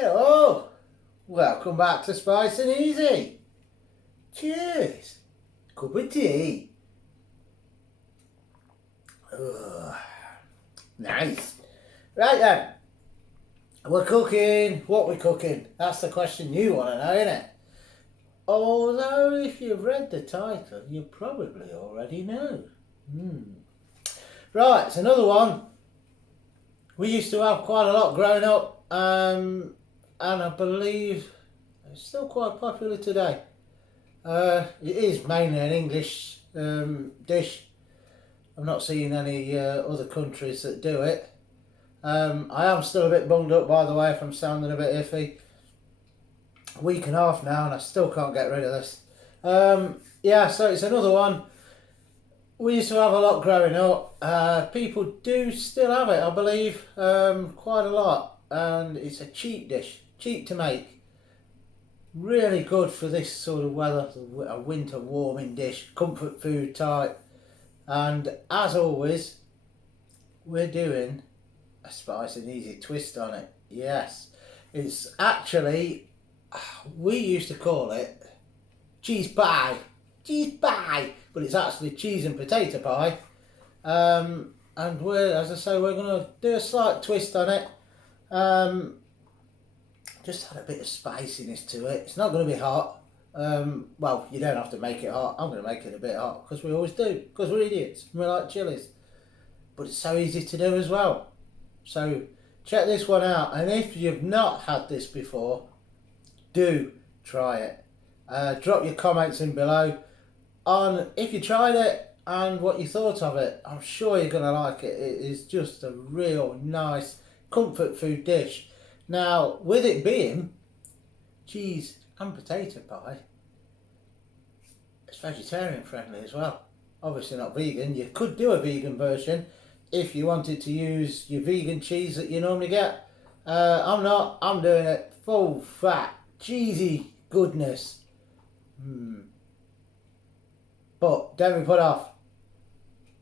Hello, welcome back to Spice and Easy. Cheers, cup of tea. Ugh. Nice. Right then, we're cooking. What we're cooking? That's the question you want to know, innit? Although if you've read the title, you probably already know. Right, it's another one. We used to have quite a lot growing up, and I believe it's still quite popular today. It is mainly an English dish. I'm not seeing any other countries that do it. I am still a bit bunged up, by the way, if I'm sounding a bit iffy. A week and a half now and I still can't get rid of this. Yeah, so it's another one. We used to have a lot growing up. People do still have it, I believe, quite a lot. And it's a cheap dish, cheap to make. Really good for this sort of weather, a winter warming dish, comfort food type. And as always, we're doing a Spice and Easy twist on it. Yes, it's actually, we used to call it cheese pie, but it's actually cheese and potato pie. And as I say, we're going to do a slight twist on it. Just add a bit of spiciness to it. It's not going to be hot. Well, you don't have to make it hot. I'm going to make it a bit hot because we always do, because we're idiots and we like chilies. But it's so easy to do as well. So check this one out, and if you've not had this before, do try it. Drop your comments in below on if you tried it and what you thought of it. I'm sure you're going to like it. It is just a real nice comfort food dish. Now, with it being cheese and potato pie, it's vegetarian friendly as well. Obviously not vegan. You could do a vegan version if you wanted to use your vegan cheese that you normally get. I'm not. I'm doing it full fat, cheesy goodness. But don't be put off.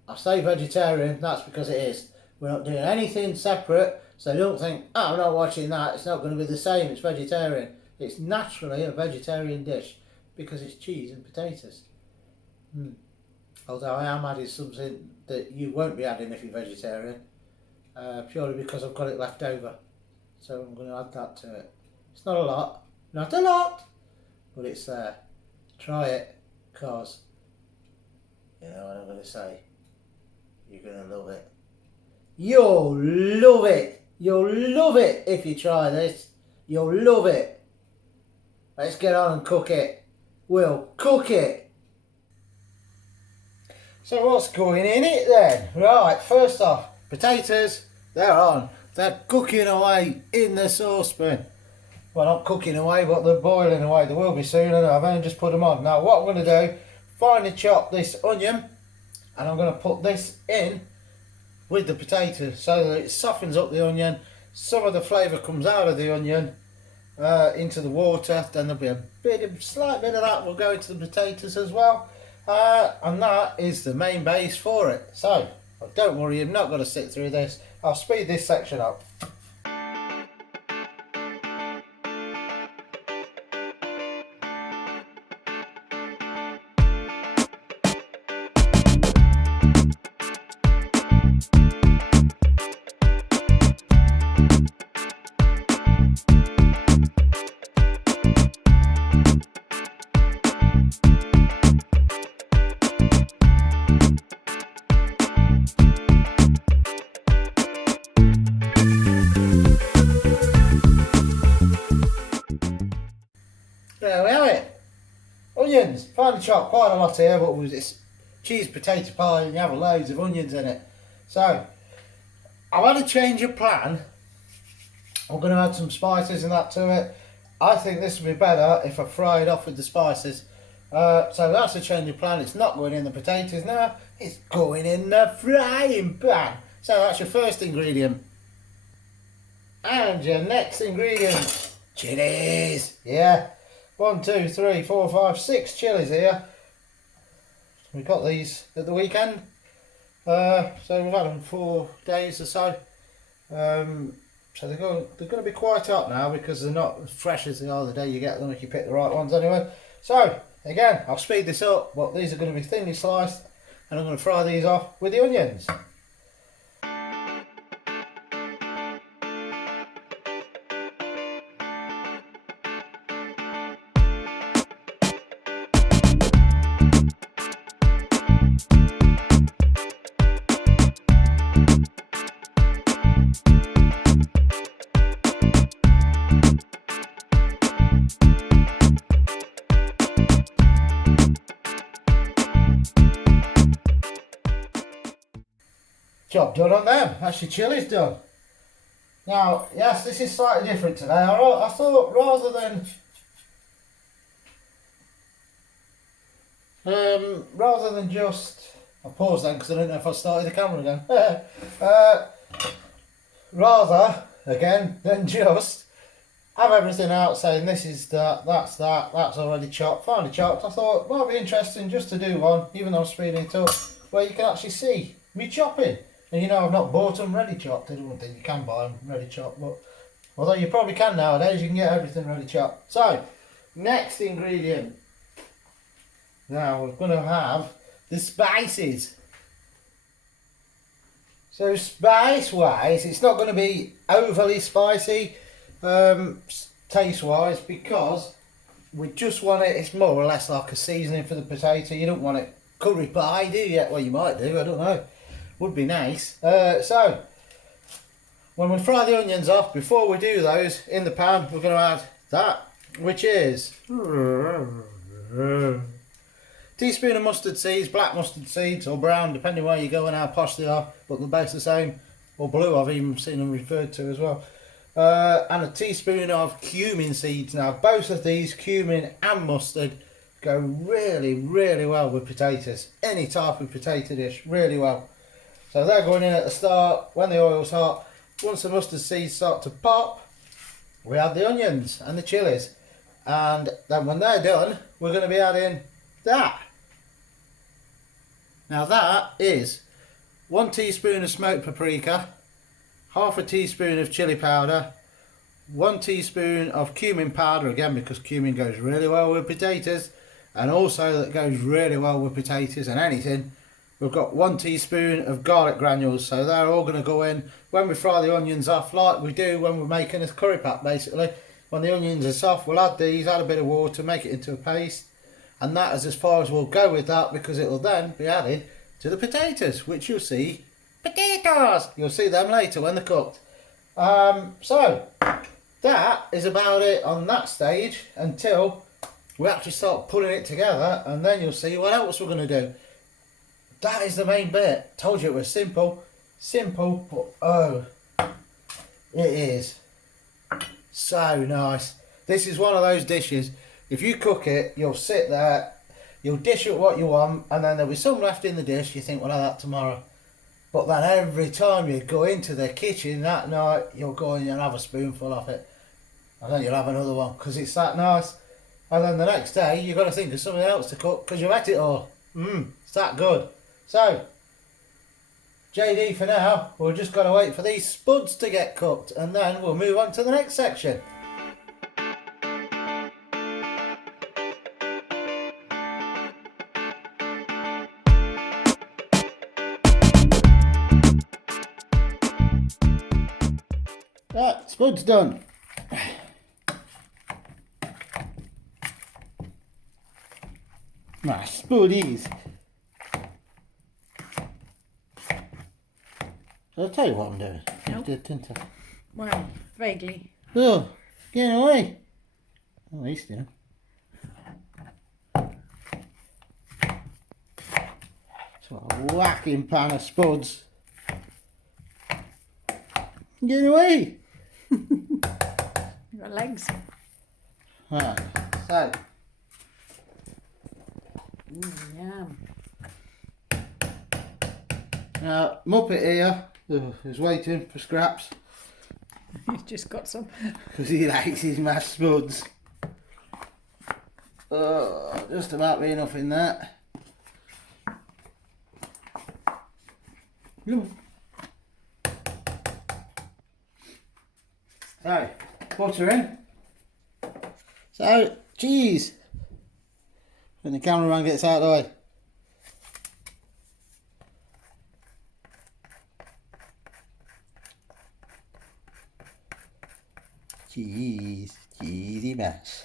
I say vegetarian, that's because it is. We're not doing anything separate, so don't think, oh, I'm not watching that, it's not going to be the same, it's vegetarian. It's naturally a vegetarian dish because it's cheese and potatoes. Although I am adding something that you won't be adding if you're vegetarian, purely because I've got it left over. So I'm going to add that to it. It's not a lot, but it's there. Try it, cause you know what I'm going to say. You're going to love it. You'll love it. You'll love it if you try this. You'll love it. Let's get on and cook it. We'll cook it. So what's going in it then? Right, first off, potatoes, they're on. They're cooking away in the saucepan. Well, not cooking away, but they're boiling away. They will be soon, and I've only just put them on. Now what I'm going to do, finely chop this onion, and I'm going to put this in with the potatoes so that it softens up the onion. Some of the flavour comes out of the onion into the water. Then there'll be a slight bit of that will go into the potatoes as well. And that is the main base for it. So don't worry, you've not got to sit through this. I'll speed this section up. There we have it. Onions, finely chopped, quite a lot here, but with this cheese potato pie, and you have loads of onions in it. So, I've had a change of plan. I'm going to add some spices and that to it. I think this would be better if I fry it off with the spices. So that's a change of plan. It's not going in the potatoes now, it's going in the frying pan. So that's your first ingredient. And your next ingredient, chilies. Yeah. 1, 2, 3, 4, 5, 6 chilies here. We got these at the weekend. So we've had them 4 days or so. So they're going to be quite hot now because they're not as fresh as they are the day you get them if you pick the right ones anyway. So again, I'll speed this up, but these are going to be thinly sliced and I'm going to fry these off with the onions. Job done on them. That's your chilies done. Now, yes, this is slightly different today. I thought rather than just, I paused then because I didn't know if I started the camera again. Rather again than just have everything out saying this is that's already chopped, finely chopped. I thought it might be interesting just to do one, even though I'm speeding it up, where you can actually see me chopping. And you know, I've not bought them ready chopped. I don't think you can buy them ready chopped, but although you probably can nowadays, you can get everything ready chopped. So, next ingredient. Now we're going to have the spices. So spice wise, it's not going to be overly spicy taste wise, because we just want it, it's more or less like a seasoning for the potato. You don't want it curry pie, do you? Well, you might do, I don't know. Would be nice. So when we fry the onions off, before we do those in the pan, we're going to add that, which is teaspoon of mustard seeds, black mustard seeds or brown, depending where you go and how posh they are, but they're both the same, or blue, I've even seen them referred to as well. And a teaspoon of cumin seeds. Now both of these, cumin and mustard, go really, really well with potatoes. Any type of potato dish, really well. So they're going in at the start when the oil's hot. Once the mustard seeds start to pop, we add the onions and the chilies. And then when they're done, we're going to be adding that. Now that is 1 teaspoon of smoked paprika, half a teaspoon of chili powder, 1 teaspoon of cumin powder, again because cumin goes really well with potatoes, and also that goes really well with potatoes and anything. We've got 1 teaspoon of garlic granules, so they're all going to go in when we fry the onions off, like we do when we're making a curry pack basically. When the onions are soft, we'll add these, add a bit of water, make it into a paste, and that is as far as we'll go with that, because it will then be added to the potatoes, which you'll see, potatoes! You'll see them later when they're cooked. So that is about it on that stage until we actually start putting it together, and then you'll see what else we're going to do. That is the main bit. Told you it was simple, but oh, it is so nice. This is one of those dishes, if you cook it, you'll sit there, you'll dish it what you want, and then there'll be some left in the dish, you think, well, I'll have that tomorrow. But then every time you go into the kitchen that night, you'll go in and have a spoonful of it, and then you'll have another one, because it's that nice. And then the next day, you've got to think of something else to cook, because you've had it all. It's that good. So, JD for now, we've just got to wait for these spuds to get cooked, and then we'll move on to the next section. Right, spuds done. My spuddies. I'll tell you what I'm doing. Nope. Well, vaguely. Oh, get away. At least, you know. So a whacking pan of spuds. Get away. You've got legs. Right, so. Yum. Now, Muppet here is waiting for scraps. He's just got some. Because he likes his mashed spuds. Oh, just about be enough in that. So, butter in. So, cheese. When the cameraman gets out of the way. Cheese. Cheesy mash.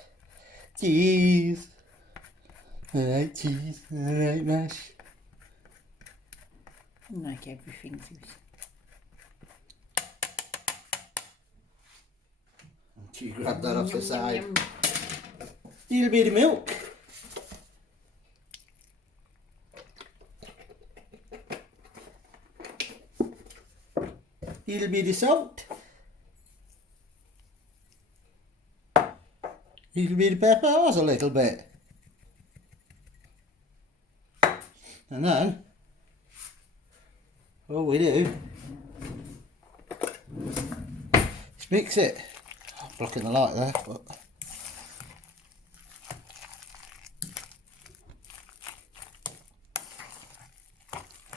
Cheese. I like cheese. I like mash. Like everything. She grabbed that off the side. Yum. Little bit of milk. Little bit of salt. Little bit of pepper, that's a little bit. And then, all we do is mix it. Oh, blocking the light there, but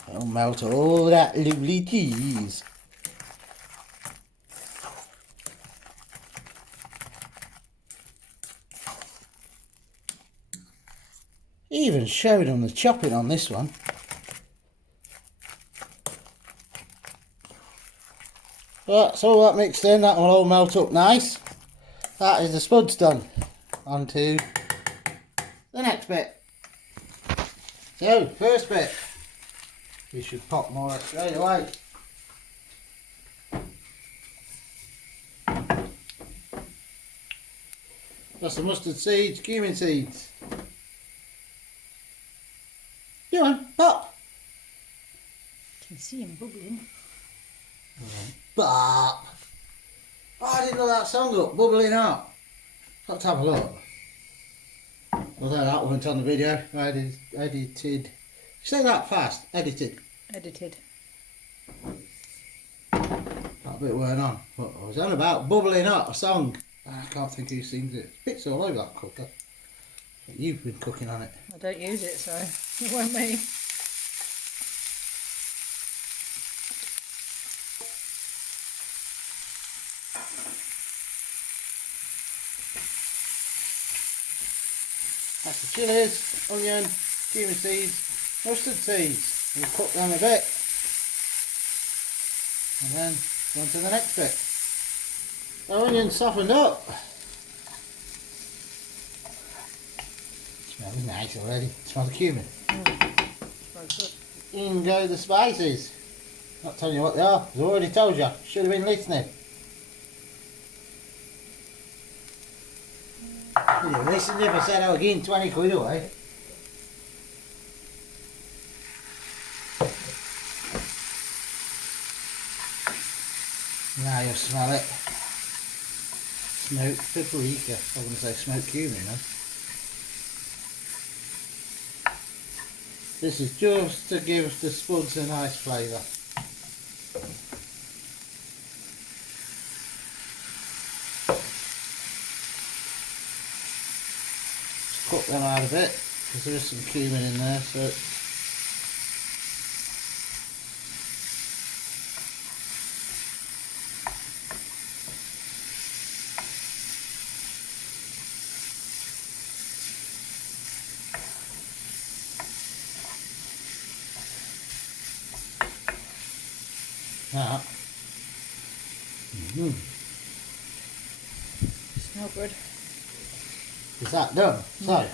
it'll melt all that lovely cheese. Even showed them the chopping on this one. Right, so all that mixed in, that will all melt up nice. That is the spuds done. On to the next bit. So, first bit. We should pop more straight away. Got some mustard seeds, cumin seeds. Go on, pop. Can see him bubbling. Pop. Oh, I didn't know that song up, bubbling out. Let's have a look. Although that wasn't on the video, edited. Say that fast, edited. Edited. That bit weren't on. But I was on about bubbling up, a song. I can't think who sings it. Bits all over that cooker. But you've been cooking on it. I don't use it, so it won't me. That's the chilies, onion, cumin seeds, mustard seeds. We'll cook them a bit. And then go on to the next bit. The onion's softened up. Smells nice already. Smell the cumin. Smells good. In go the spices. Not telling you what they are. I've already told you. Should have been listening. You listened if I said I was getting 20 quid away. Now you'll smell it. Smoked paprika. I was going to say smoked cumin then. This is just to give the spuds a nice flavour. Just cook them out a bit because there is some cumin in there, so that. Smell good. Is that done? So,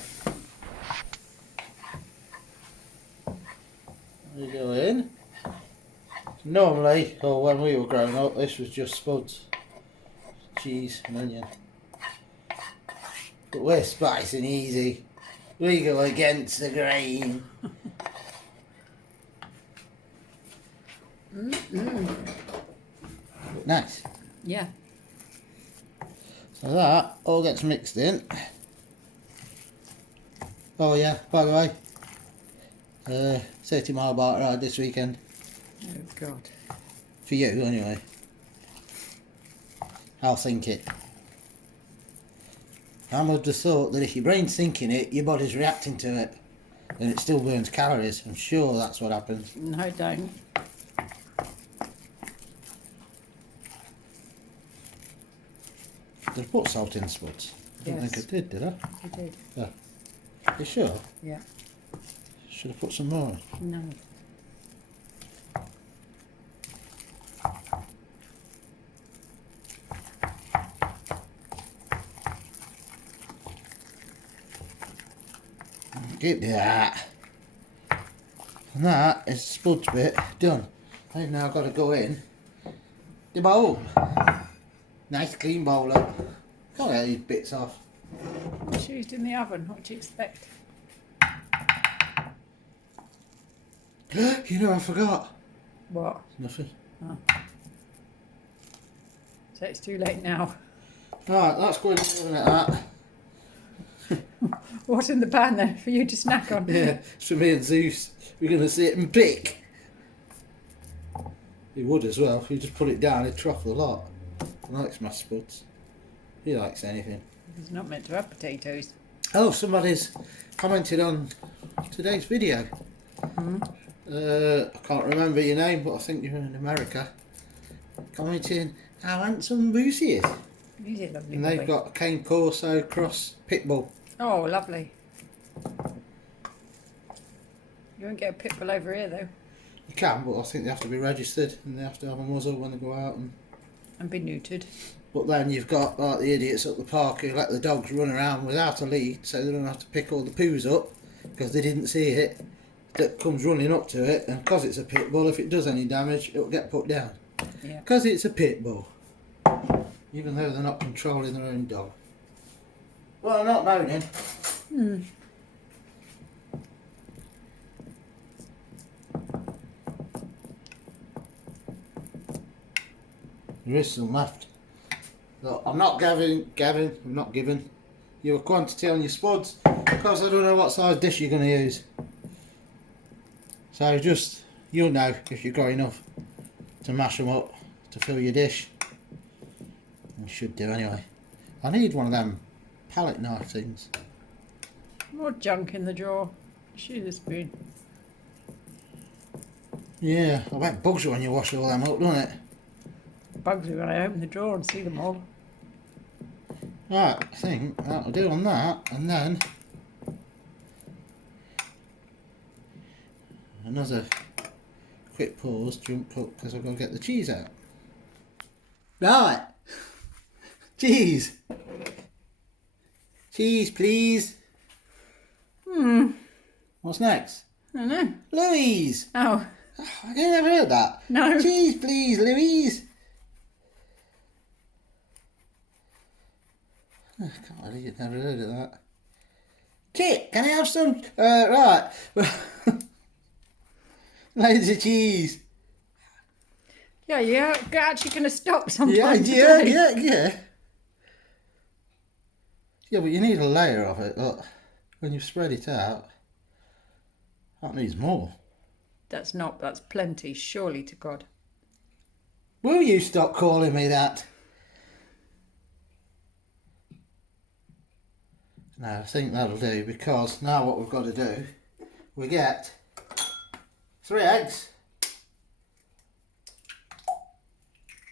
we go in. Normally, or when we were growing up, this was just spuds, cheese and onion. But we're spicing easy. We go against the grain. Nice. Yeah. So that all gets mixed in. Oh yeah, by the way, 30 mile bike ride this weekend. Oh God. For you anyway. I'll think it. I would have thought that if your brain's thinking it, your body's reacting to it. And it still burns calories. I'm sure that's what happens. No, don't. Did I put salt in the spuds? I don't Yes. think I did I? You did. You sure? Yeah. Should have put some more in. No. Keep that. And that is the spuds bit done. I've now got to go in the bowl. Nice clean bowl up. Can't get these bits off. It's used in the oven. What do you expect? You know, I forgot. What? Nothing. So it's too late now. Right, that's going in the oven at that. What's in the pan then for you to snack on? Yeah, it's for me and Zeus. We're going to sit and pick. He would as well. If you just put it down, he'd trough a lot. He likes mashed spuds. He likes anything. He's not meant to have potatoes. Oh, somebody's commented on today's video. I can't remember your name, but I think you're in America. Commenting how handsome Boosie is. He's a lovely And boy. they've got a Cane Corso cross pit bull. Oh, lovely. You won't get a pit bull over here though. You can, but I think they have to be registered and they have to have a muzzle when they go out. And be neutered. But then you've got like the idiots at the park who let the dogs run around without a lead, so they don't have to pick all the poos up because they didn't see it. That comes running up to it, and because it's a pit bull, if it does any damage, it'll get put down. Yeah. Because it's a pit bull, even though they're not controlling their own dog. Well, I'm not moaning. There is some left. Look, I'm not Gavin, I'm not giving you a quantity on your spuds because I don't know what size dish you're going to use. So just, you'll know if you've got enough to mash them up to fill your dish. You should do anyway. I need one of them palette knife things. More junk in the drawer. Shoot the spoon. Yeah, I bet bugs you when you wash all them up, doesn't it? Bugs me when I open the drawer and see them all. Right, I think that'll do on that, and then another quick pause, jump cut, because I've got to get the cheese out. Right, cheese. Cheese, please. What's next? I don't know. Louise. Oh, I never heard that. no. Cheese, please, Louise. I can't believe you've never heard of that. Kit, can I have some? Right. Loads of cheese. Yeah, you're actually going to stop sometime Yeah, today. Yeah, but you need a layer of it. Look, when you spread it out, that needs more. That's plenty, surely to God. Will you stop calling me that? No, I think that'll do, because now what we've got to do, we get 3 eggs.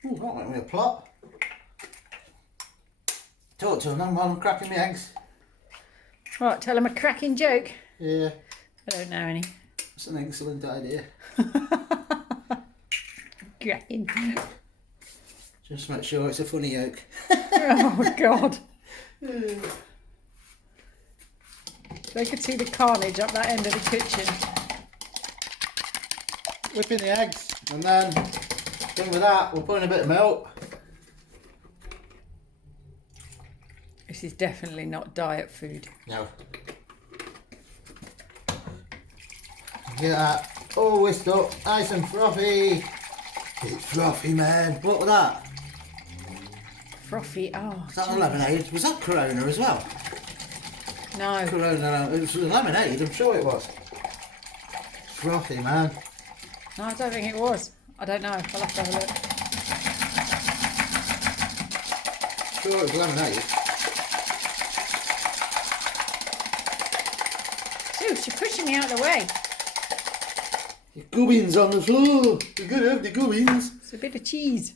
Ooh, that went me a plot. Talk to them while I'm cracking my eggs. Right, tell him a cracking joke. Yeah, I don't know any. it's an excellent idea. Cracking. Just make sure it's a funny joke. Oh, God. They could see the carnage up that end of the kitchen. Whipping the eggs, and then in with that, we'll put in a bit of milk. This is definitely not diet food. No. Get that all whisked up, nice and frothy. It's frothy, man. What was that? Frothy, oh. Was that a gee. lemonade? Was that Corona as well? No. Corona, it was a lemonade, I'm sure it was. Frothy, man. No, I don't think it was. I don't know. I'll have to have a look. Sure it was lemonade. Zeus, you're pushing me out of the way. The gubbins on the floor. You're gonna have the gubbins. It's a bit of cheese.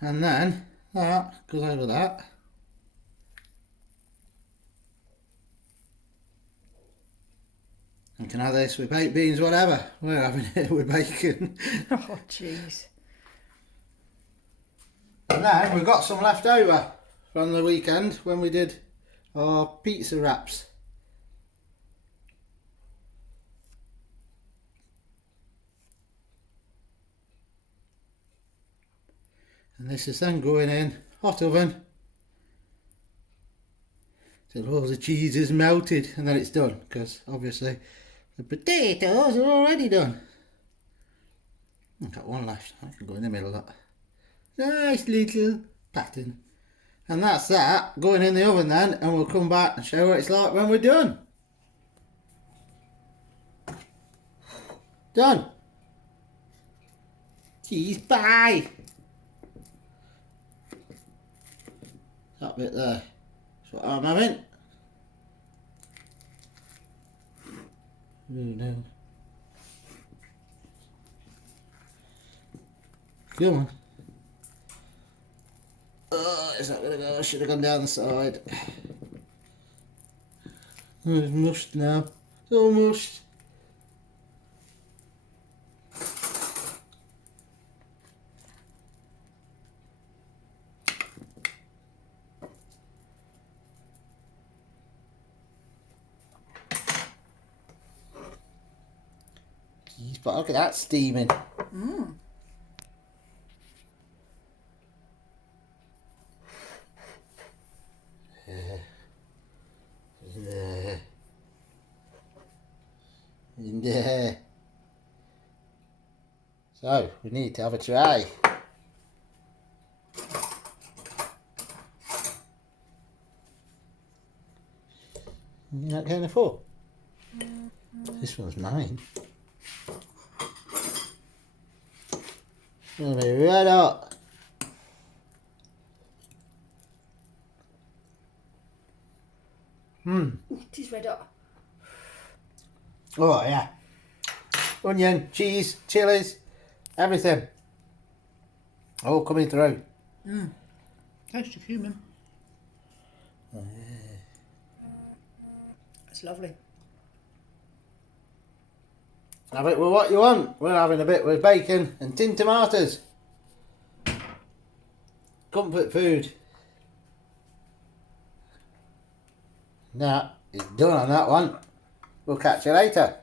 And then that goes over that. You can have this with baked beans, whatever. We're having it with bacon. Oh, jeez. And then we've got some left over from the weekend when we did our pizza wraps. And this is then going in hot oven till all the cheese is melted, and then it's done, because obviously the potatoes are already done. I've got one left. I can go in the middle of that. Nice little pattern. And that's that going in the oven then, and we'll come back and show what it's like when we're done. Done. Cheese pie. That bit there. That's what I'm having. Ooh, no. Come on. Oh, it's not gonna go. I should have gone down the side. Oh, it's mushed now. It's all mushed. Jeez, but look at that steaming. Mm. In there. So we need to have a try. You're not going to full? This one's mine. It's going to be red hot. It is red hot. Oh yeah. Onion, cheese, chilies, everything. All coming through. Taste of human. It's lovely. Have it with what you want. We're having a bit with bacon and tin tomatoes. Comfort food. Now, it's done on that one. We'll catch you later.